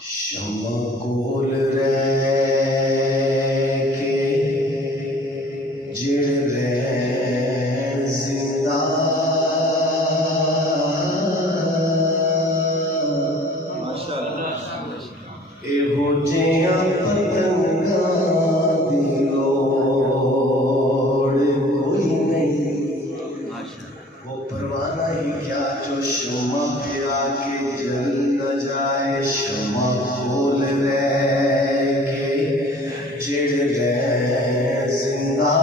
शम्मा कोल रह के जिड़ रह जिंदा एहो जिया पतंगा दी लोड़ कोई नहीं। वो परवाना ही क्या जो शम्मा फिरा के जल न जाए। शम्मा खोल रह के जिड़ रह जिंदा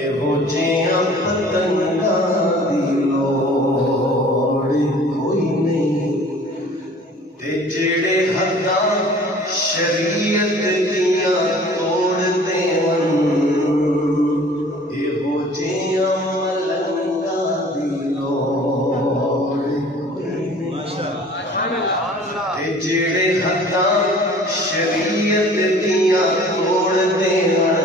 एहो जिया पतंगा दी लोड़ कोई नहीं। ते जेड़े हद्दां शरीयत दियां तोड़ देवन एहो जिया मलंगा दी लोड़ कोई नहीं। ते जेड़े हद्दां शरीयत दियां तोड़ देवन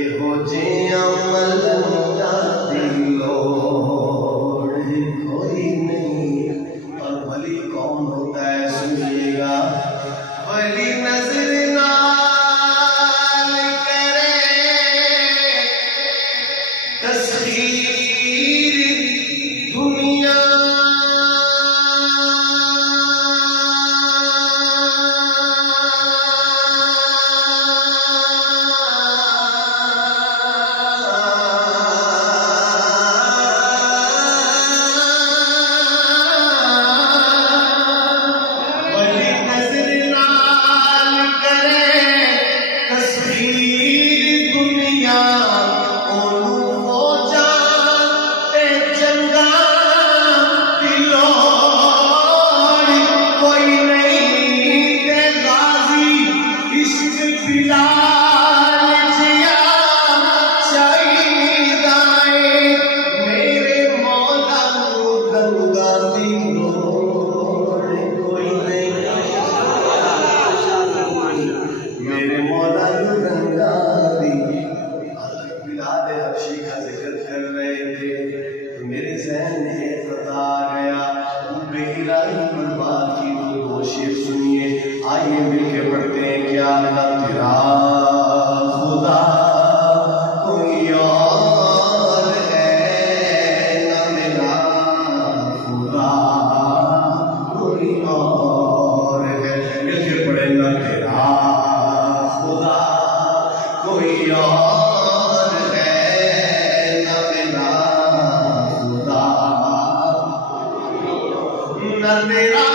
एहो जिया मलंगा दी लोड़ कोई नहीं। और वली कौन होता है सुनिएगा। वली नजर नाल करे तस्खीर दुनिया आइए मिलके पढ़ते हैं। क्या ना तेरा खुदा कोई और है, ना मेरा खुदा कोई और है। मिलके पढ़े ना तेरा खुदा कोई और है, ना मेरा खुदा ना मेरा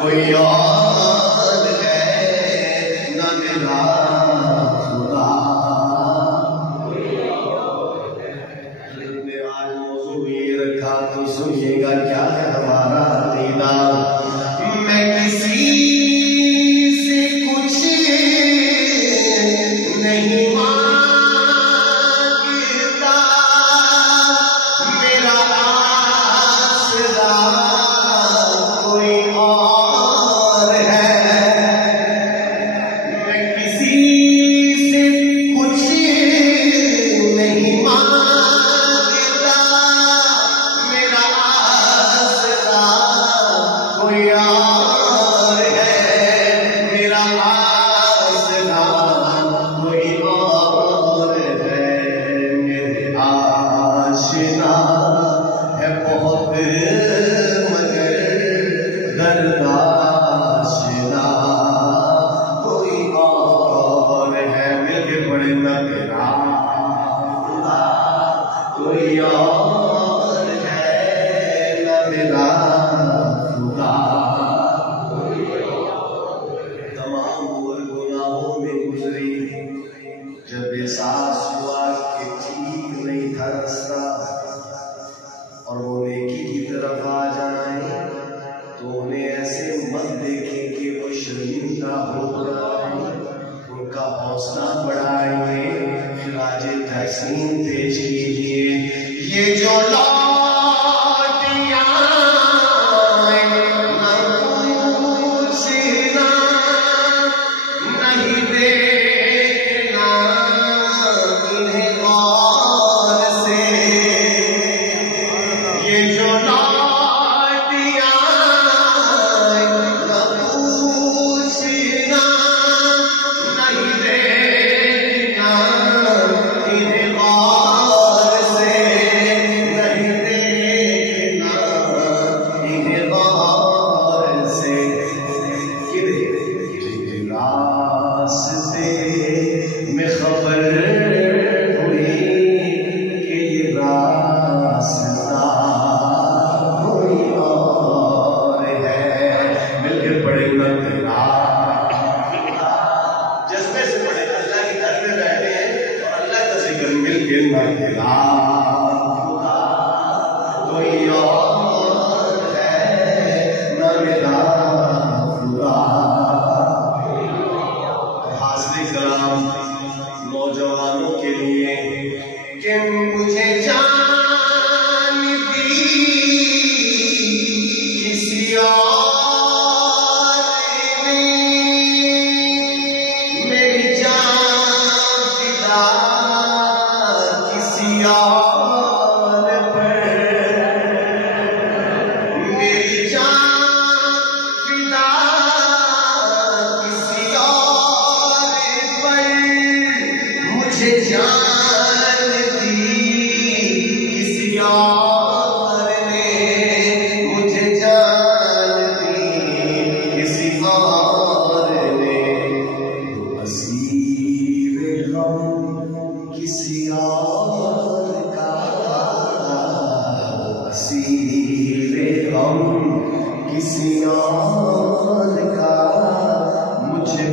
कोई और है, ना मेरा खुदा। हमने आज मौजू ये रखा तो सुनिएगा क्या है हमारा अकीदा। मैं किसी से कुछ नहीं मांगता, मेरा आसरा कोई और है। मैं किसी से कुछ नहीं मांगता, मेरा आसरा कोई और है। मेरा आसरा कोई और है। मेरे आशिना है बहुत मगर दरदाशिना कोई और है। मिलके पड़े ना तेरा खुदा कोई और है, ना मेरा खुदा। तमाम उम्र गुनाहों में गुजरी, जब एहसास हुआ कि ठीक नहीं था रास्ता और वो नेकी की तरफ आ जाए तो उन्हें ऐसे मत देखें कि वो शर्मिंदा हो जाए, उनका हौसला बढ़ाएंगे, राजे तहसीन पेश कीजिए। ये जो लौटियां न पूछना नहीं देखना इन्हें गौर से, ये जो लौटियां न पूछना नहीं देखना इन्हें गौर से, नहीं देखना इन्हें गौर से। रास्ते में खबर हुई कि ये रास्ता कोई और है। मिलकर पढ़ेगा तेरा जज्बे से पढ़े, अल्लाह के घर में बैठे हैं तो अल्लाह का जिक्र मिलकर ना तेरा कोई और है ना मेरा खुदा। नौजवानों के लिए कि मुझे जान दी किसी और ने, मेरी जान फिदा किसी और पर, मेरी जान फिदा किसी और पर, मुझे जान दी किसी और ने, मुझे जान दी किसी और ने, तो असीर हम किसी और का, असीर हम किसी और का, मुझे